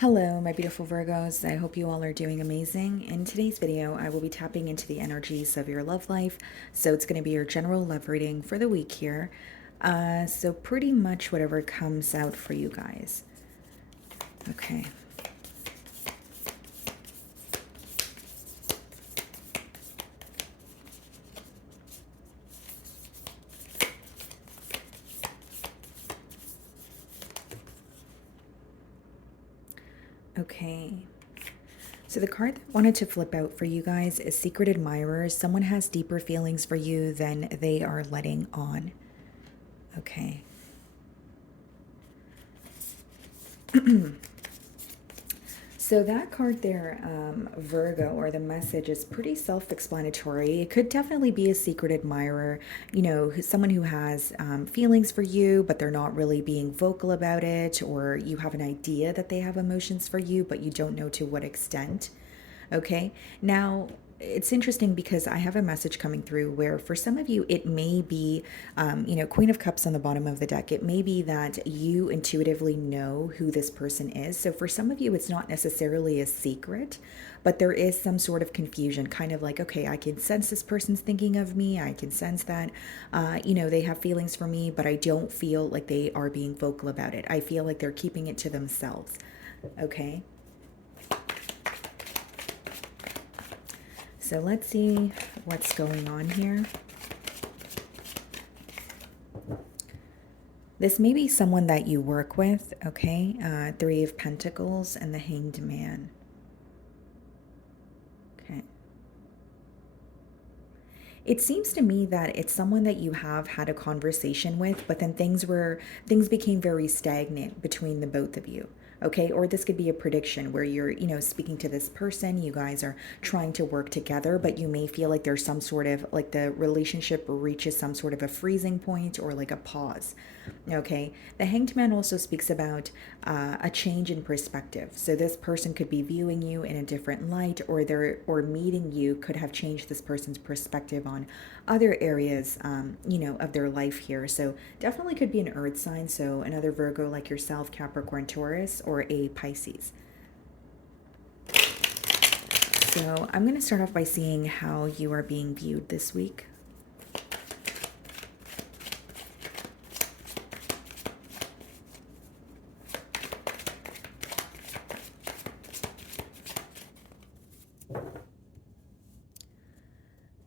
Hello, my beautiful Virgos. I hope you all are doing amazing. In today's video, I will be tapping into the energies of your love life. So it's going to be your general love reading for the week here. So pretty much whatever comes out for you guys. Okay. Okay. So the card that I wanted to flip out for you guys is Secret Admirer. Someone has deeper feelings for you than they are letting on. Okay. So that card there, Virgo, or the message is pretty self-explanatory. It could definitely be a secret admirer, someone who has feelings for you, but they're not really being vocal about it, or you have an idea that they have emotions for you, but you don't know to what extent. Okay. Now, it's interesting because I have a message coming through where for some of you, it may be, Queen of Cups on the bottom of the deck. It may be that you intuitively know who this person is. So for some of you, it's not necessarily a secret, but there is some sort of confusion, kind of like, okay, I can sense this person's thinking of me. I can sense that, they have feelings for me, but I don't feel like they are being vocal about it. I feel like they're keeping it to themselves. Okay. So let's see what's going on here. This may be someone that you work with, okay? Three of Pentacles and the Hanged Man. Okay. It seems to me that it's someone that you have had a conversation with, but then things became very stagnant between the both of you. Okay, or this could be a prediction where you're, speaking to this person, you guys are trying to work together, but you may feel like there's some sort of like the relationship reaches some sort of a freezing point or like a pause. Okay, the Hanged Man also speaks about a change in perspective. So this person could be viewing you in a different light, or meeting you could have changed this person's perspective on other areas, of their life here. So definitely could be an Earth sign. So another Virgo like yourself, Capricorn, Taurus, or a Pisces. So I'm going to start off by seeing how you are being viewed this week.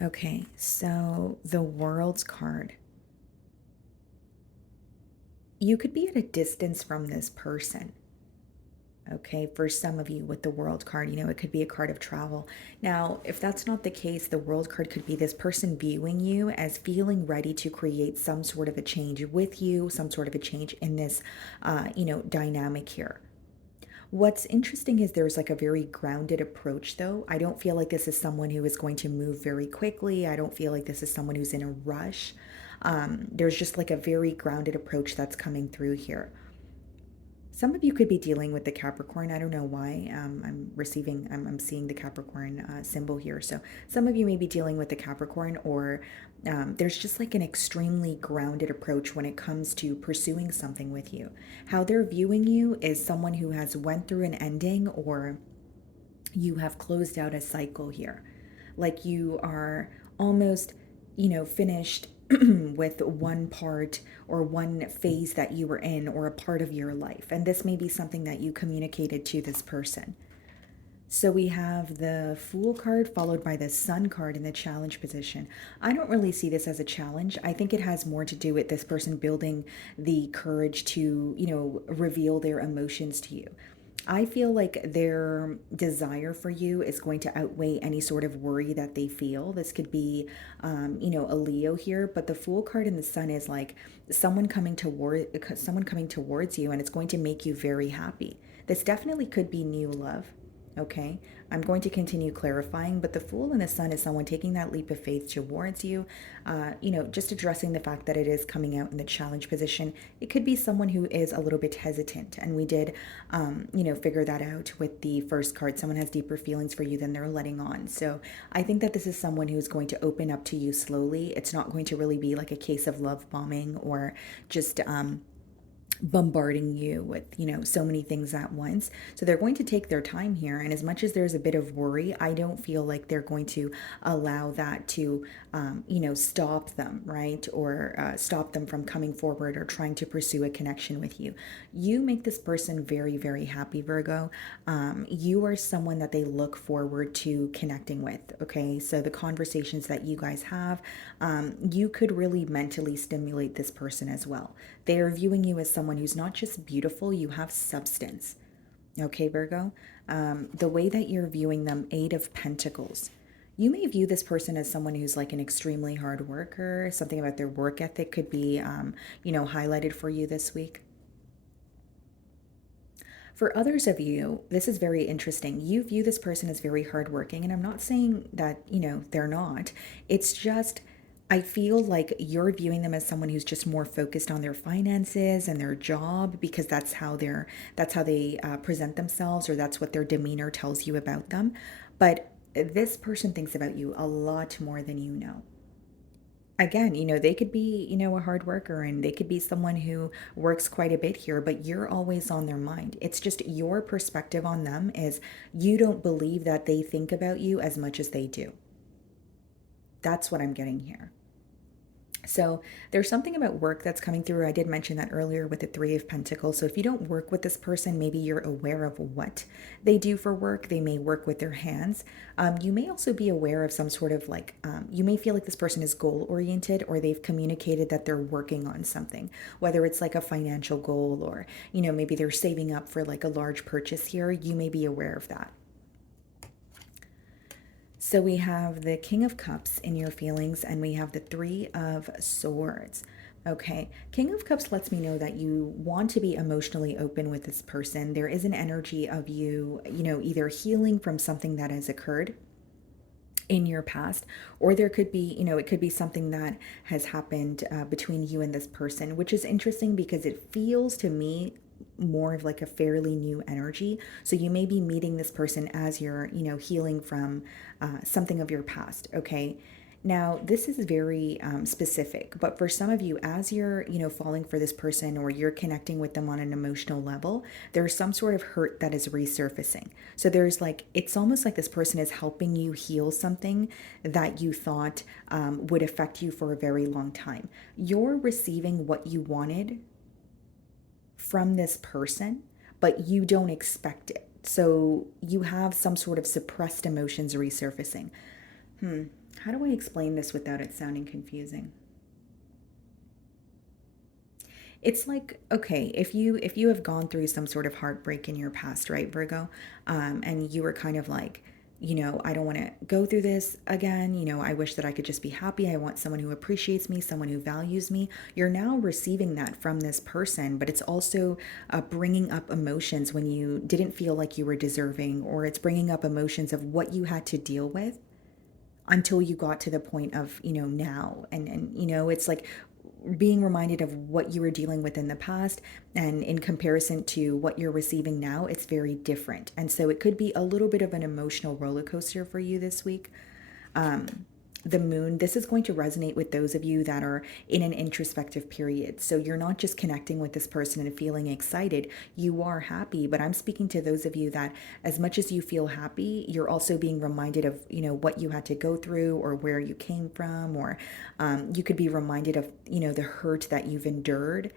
Okay, so the World's card. You could be at a distance from this person. Okay, for some of you with the World card, it could be a card of travel. Now, if that's not the case, the World card could be this person viewing you as feeling ready to create some sort of a change with you, some sort of a change in this, dynamic here. What's interesting is there's like a very grounded approach, though. I don't feel like this is someone who is going to move very quickly. I don't feel like this is someone who's in a rush. There's just like a very grounded approach that's coming through here. Some of you could be dealing with the Capricorn. I don't know why. I'm seeing the Capricorn symbol here. So some of you may be dealing with the Capricorn, or there's just like an extremely grounded approach when it comes to pursuing something with you. How they're viewing you is someone who has went through an ending, or you have closed out a cycle here. Like you are almost, finished with one part or one phase that you were in, or a part of your life. And this may be something that you communicated to this person. So we have the Fool card followed by the Sun card in the challenge position. I don't really see this as a challenge. I think it has more to do with this person building the courage to, reveal their emotions to you. I feel like their desire for you is going to outweigh any sort of worry that they feel. This could be, a Leo here, but the Fool card in the Sun is like someone coming towards you, and it's going to make you very happy. This definitely could be new love. Okay, I'm going to continue clarifying, but the Fool and the Sun is someone taking that leap of faith towards you, just addressing the fact that it is coming out in the challenge position. It could be someone who is a little bit hesitant, and we did, figure that out with the first card. Someone has deeper feelings for you than they're letting on. So I think that this is someone who's going to open up to you slowly. It's not going to really be like a case of love bombing, or just, bombarding you with, so many things at once. So they're going to take their time here. And as much as there's a bit of worry, I don't feel like they're going to allow that to, stop them, right? Or stop them from coming forward or trying to pursue a connection with you. You make this person very, very happy, Virgo. You are someone that they look forward to connecting with. Okay. So the conversations that you guys have, you could really mentally stimulate this person as well. They are viewing you as someone who's not just beautiful, you have substance. Okay, Virgo? The way that you're viewing them, Eight of Pentacles. You may view this person as someone who's like an extremely hard worker. Something about their work ethic could be, highlighted for you this week. For others of you, this is very interesting. You view this person as very hardworking, and I'm not saying that, they're not. It's just, I feel like you're viewing them as someone who's just more focused on their finances and their job because that's how they present themselves, or that's what their demeanor tells you about them. But this person thinks about you a lot more than you know. Again, they could be, a hard worker, and they could be someone who works quite a bit here, but you're always on their mind. It's just your perspective on them is you don't believe that they think about you as much as they do. That's what I'm getting here. So there's something about work that's coming through. I did mention that earlier with the Three of Pentacles. So if you don't work with this person, maybe you're aware of what they do for work. They may work with their hands. You may also be aware of some sort of like, you may feel like this person is goal oriented, or they've communicated that they're working on something, whether it's like a financial goal, or, maybe they're saving up for like a large purchase here. You may be aware of that. So we have the King of Cups in your feelings, and we have the Three of Swords. Okay, King of Cups lets me know that you want to be emotionally open with this person. There is an energy of you, either healing from something that has occurred in your past, or there could be, it could be something that has happened between you and this person, which is interesting because it feels to me more of like a fairly new energy. So you may be meeting this person as you're, healing from something of your past. Okay. Now, this is very specific, but for some of you, as you're, falling for this person, or you're connecting with them on an emotional level, there's some sort of hurt that is resurfacing. So there's like, it's almost like this person is helping you heal something that you thought would affect you for a very long time. You're receiving what you wanted from this person, but you don't expect it. So you have some sort of suppressed emotions resurfacing. How do I explain this without it sounding confusing? It's like, okay, if you have gone through some sort of heartbreak in your past, right, Virgo, and you were kind of like, I don't want to go through this again. I wish that I could just be happy. I want someone who appreciates me, someone who values me. You're now receiving that from this person, but it's also bringing up emotions when you didn't feel like you were deserving, or it's bringing up emotions of what you had to deal with until you got to the point of, now. And it's like being reminded of what you were dealing with in the past, and in comparison to what you're receiving now, it's very different. And so it could be a little bit of an emotional roller coaster for you this week. The moon, this is going to resonate with those of you that are in an introspective period. So you're not just connecting with this person and feeling excited, you are happy. But I'm speaking to those of you that, as much as you feel happy, you're also being reminded of, what you had to go through, or where you came from, or you could be reminded of, the hurt that you've endured.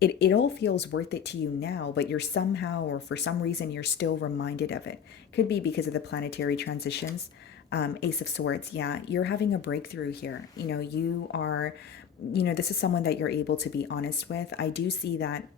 It all feels worth it to you now, but you're somehow, or for some reason, you're still reminded of it. Could be because of the planetary transitions. Ace of Swords, yeah, you're having a breakthrough here. You are, this is someone that you're able to be honest with. I do see that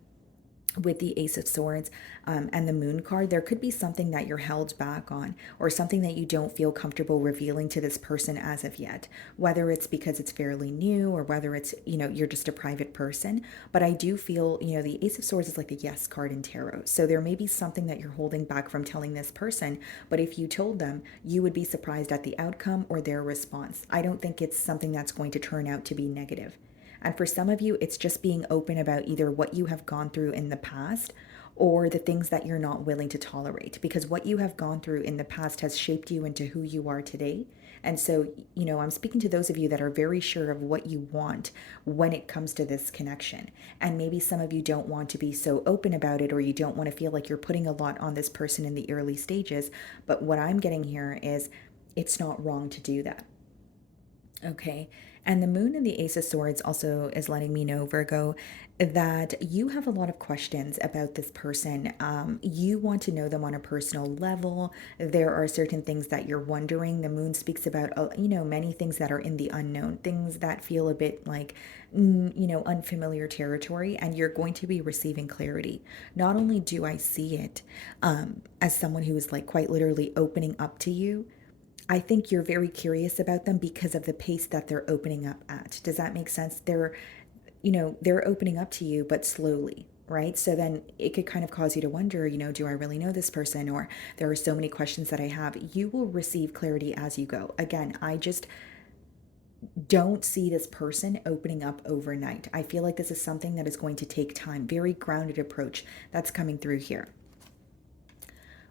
with the Ace of Swords and the Moon card, there could be something that you're held back on, or something that you don't feel comfortable revealing to this person as of yet, whether it's because it's fairly new, or whether it's, you're just a private person. But I do feel, the Ace of Swords is like the yes card in tarot. So there may be something that you're holding back from telling this person, but if you told them, you would be surprised at the outcome or their response. I don't think it's something that's going to turn out to be negative. And for some of you, it's just being open about either what you have gone through in the past, or the things that you're not willing to tolerate. Because what you have gone through in the past has shaped you into who you are today. And so, I'm speaking to those of you that are very sure of what you want when it comes to this connection. And maybe some of you don't want to be so open about it, or you don't want to feel like you're putting a lot on this person in the early stages. But what I'm getting here is it's not wrong to do that. Okay. And the moon and the ace of swords also is letting me know, Virgo, that you have a lot of questions about this person. You want to know them on a personal level. There are certain things that you're wondering. The moon speaks about, many things that are in the unknown, things that feel a bit like, unfamiliar territory, and you're going to be receiving clarity. Not only do I see it as someone who is like quite literally opening up to you, I think you're very curious about them because of the pace that they're opening up at. Does that make sense? They're opening up to you, but slowly, right? So then it could kind of cause you to wonder, do I really know this person? Or there are so many questions that I have. You will receive clarity as you go. Again, I just don't see this person opening up overnight. I feel like this is something that is going to take time. Very grounded approach that's coming through here.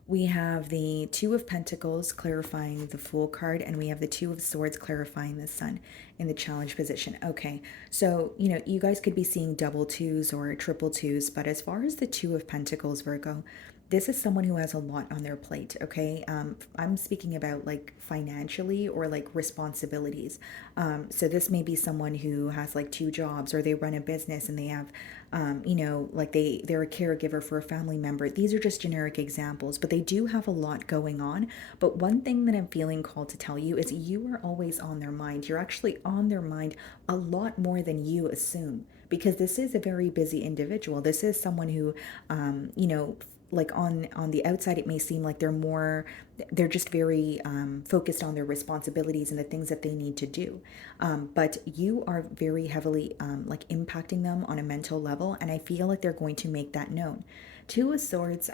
We have the Two of Pentacles clarifying the Fool card, and we have the Two of Swords clarifying the Sun in the challenge position. Okay, so, you guys could be seeing double twos or triple twos, but as far as the Two of Pentacles, Virgo, this is someone who has a lot on their plate, okay? I'm speaking about like financially or like responsibilities. So this may be someone who has like two jobs, or they run a business and they have, like they're a caregiver for a family member. These are just generic examples, but they do have a lot going on. But one thing that I'm feeling called to tell you is you are always on their mind. You're actually on their mind a lot more than you assume, because this is a very busy individual. This is someone who, like on the outside, it may seem like they're just very focused on their responsibilities and the things that they need to do, but you are very heavily like impacting them on a mental level, and I feel like they're going to make that known. Two of Swords,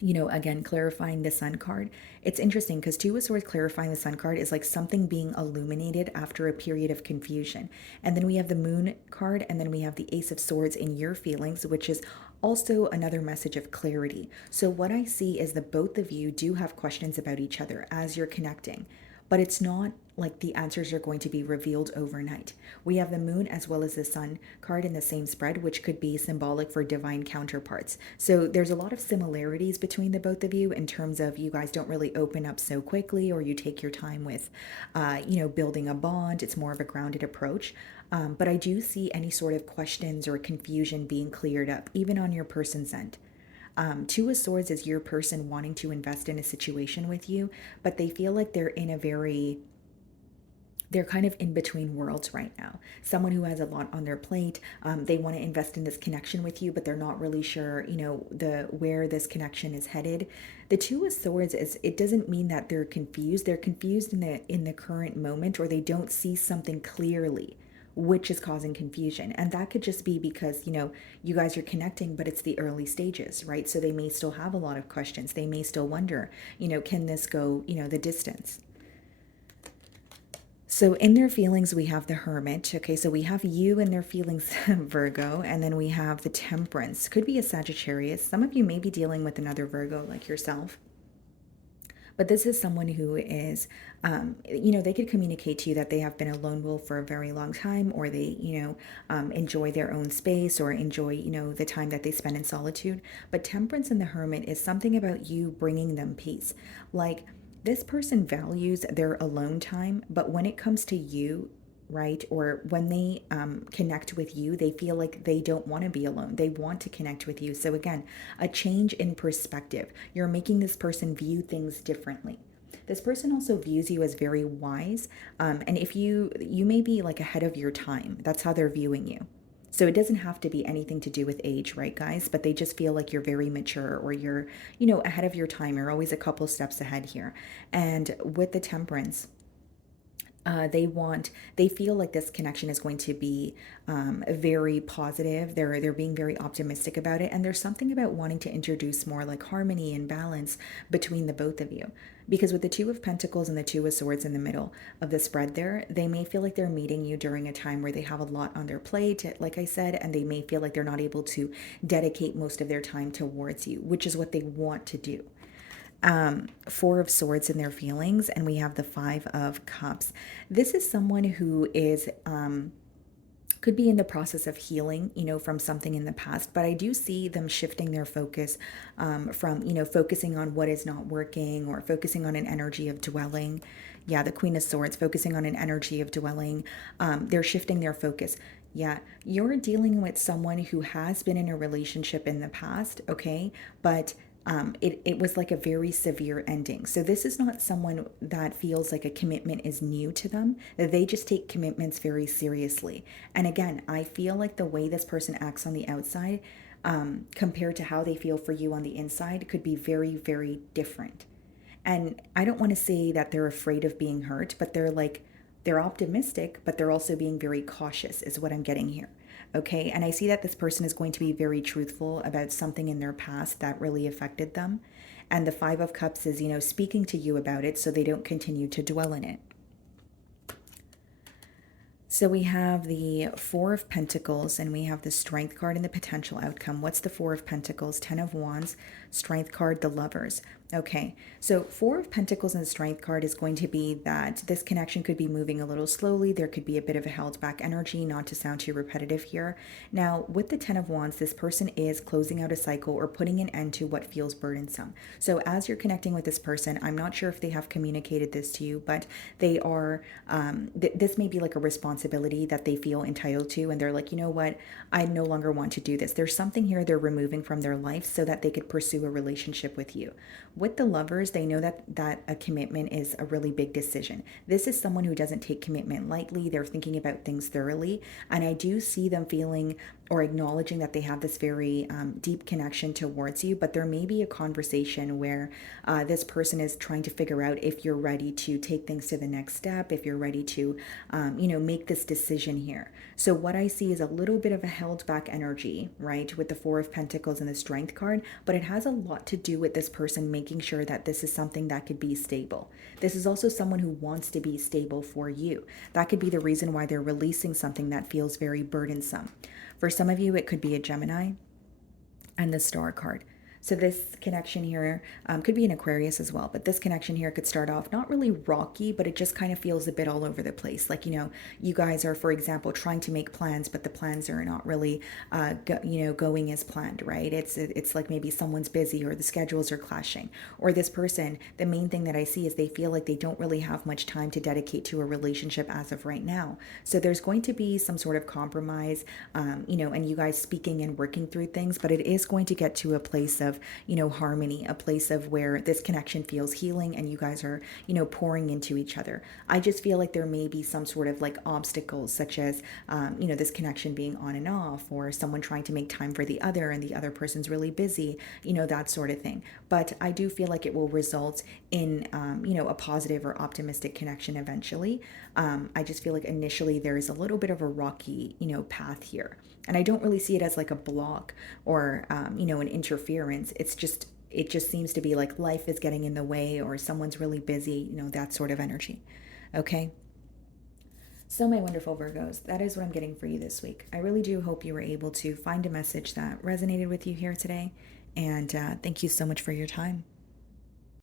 again, clarifying the Sun card. It's interesting because Two of Swords clarifying the Sun card is like something being illuminated after a period of confusion. And then we have the Moon card, and then we have the Ace of Swords in your feelings, which is also another message of clarity. So, what I see is that both of you do have questions about each other as you're connecting, but it's not like the answers are going to be revealed overnight. We have the Moon as well as the Sun card in the same spread, which could be symbolic for divine counterparts. So there's a lot of similarities between the both of you in terms of you guys don't really open up so quickly, or you take your time with, building a bond. It's more of a grounded approach. But I do see any sort of questions or confusion being cleared up, even on your person's end. Two of Swords is your person wanting to invest in a situation with you, but they feel like they're kind of in between worlds right now. Someone who has a lot on their plate, they want to invest in this connection with you, but they're not really sure, the where this connection is headed. The Two of Swords is, it doesn't mean that they're confused. They're confused in the current moment, or they don't see something clearly, which is causing confusion. And that could just be because, you guys are connecting, but it's the early stages, right? So they may still have a lot of questions. They may still wonder, can this go, the distance? So in their feelings, we have the Hermit. Okay, so we have you in their feelings, Virgo, and then we have the Temperance. Could be a Sagittarius. Some of you may be dealing with another Virgo like yourself. But this is someone who is, they could communicate to you that they have been a lone wolf for a very long time, or they, enjoy their own space, or enjoy, the time that they spend in solitude. But Temperance and the Hermit is something about you bringing them peace. Like, this person values their alone time, but when it comes to you, right, or when they connect with you, they feel like they don't want to be alone. They want to connect with you. So again, a change in perspective. You're making this person view things differently. This person also views you as very wise, and if you may be like ahead of your time. That's how they're viewing you. So it doesn't have to be anything to do with age, right, guys? But they just feel like you're very mature, or you're, ahead of your time. You're always a couple steps ahead here. And with the Temperance, they feel like this connection is going to be very positive. They're being very optimistic about it, and there's something about wanting to introduce more like harmony and balance between the both of you. Because with the Two of Pentacles and the Two of Swords in the middle of the spread there, they may feel like they're meeting you during a time where they have a lot on their plate, like I said, and they may feel like they're not able to dedicate most of their time towards you, which is what they want to do. Four of Swords in their feelings, and we have the Five of Cups. This is someone who is could be in the process of healing, from something in the past, but I do see them shifting their focus from, focusing on what is not working or focusing on an energy of dwelling. Yeah, the Queen of Swords, focusing on an energy of dwelling. They're shifting their focus. Yeah, you're dealing with someone who has been in a relationship in the past, okay? But it was like a very severe ending. So this is not someone that feels like a commitment is new to them. They just take commitments very seriously. And again, I feel like the way this person acts on the outside, compared to how they feel for you on the inside, could be very, very different. And I don't want to say that they're afraid of being hurt, but they're optimistic, but they're also being very cautious, is what I'm getting here. Okay. And I see that this person is going to be very truthful about something in their past that really affected them. And the Five of Cups is, speaking to you about it so they don't continue to dwell in it. So we have the Four of Pentacles and we have the Strength card and the potential outcome. What's the Four of Pentacles? 10 of Wands, Strength card, the Lovers. Okay, so Four of Pentacles and the Strength card is going to be that this connection could be moving a little slowly. There could be a bit of a held back energy, not to sound too repetitive here. Now, with the 10 of Wands, this person is closing out a cycle or putting an end to what feels burdensome. So as you're connecting with this person, I'm not sure if they have communicated this to you, but they are, this may be like a responsibility that they feel entitled to. And they're like, you know what? I no longer want to do this. There's something here they're removing from their life so that they could pursue a relationship with you. With the Lovers, they know that a commitment is a really big decision. This is someone who doesn't take commitment lightly. They're thinking about things thoroughly. And I do see them feeling or acknowledging that they have this very deep connection towards you, but there may be a conversation where this person is trying to figure out if you're ready to take things to the next step, if you're ready to, make this decision here. So what I see is a little bit of a held back energy, right, with the Four of Pentacles and the Strength card, but it has a lot to do with this person making sure that this is something that could be stable. This is also someone who wants to be stable for you. That could be the reason why they're releasing something that feels very burdensome. For some of you, it could be a Gemini and the Star card. So this connection here could be an Aquarius as well, but this connection here could start off not really rocky, but it just kind of feels a bit all over the place. Like, you guys are, for example, trying to make plans, but the plans are not really, going as planned, right? It's like maybe someone's busy or the schedules are clashing. Or this person, the main thing that I see is they feel like they don't really have much time to dedicate to a relationship as of right now. So there's going to be some sort of compromise, and you guys speaking and working through things, but it is going to get to a place of, harmony, a place of where this connection feels healing and you guys are, pouring into each other. I just feel like there may be some sort of like obstacles, such as, this connection being on and off, or someone trying to make time for the other and the other person's really busy, that sort of thing. But I do feel like it will result in, a positive or optimistic connection eventually. I just feel like initially there is a little bit of a rocky, path here. And I don't really see it as like a block or, an interference. It just seems to be like life is getting in the way or someone's really busy, that sort of energy. Okay. So, my wonderful Virgos, that is what I'm getting for you this week. I really do hope you were able to find a message that resonated with you here today. And thank you so much for your time.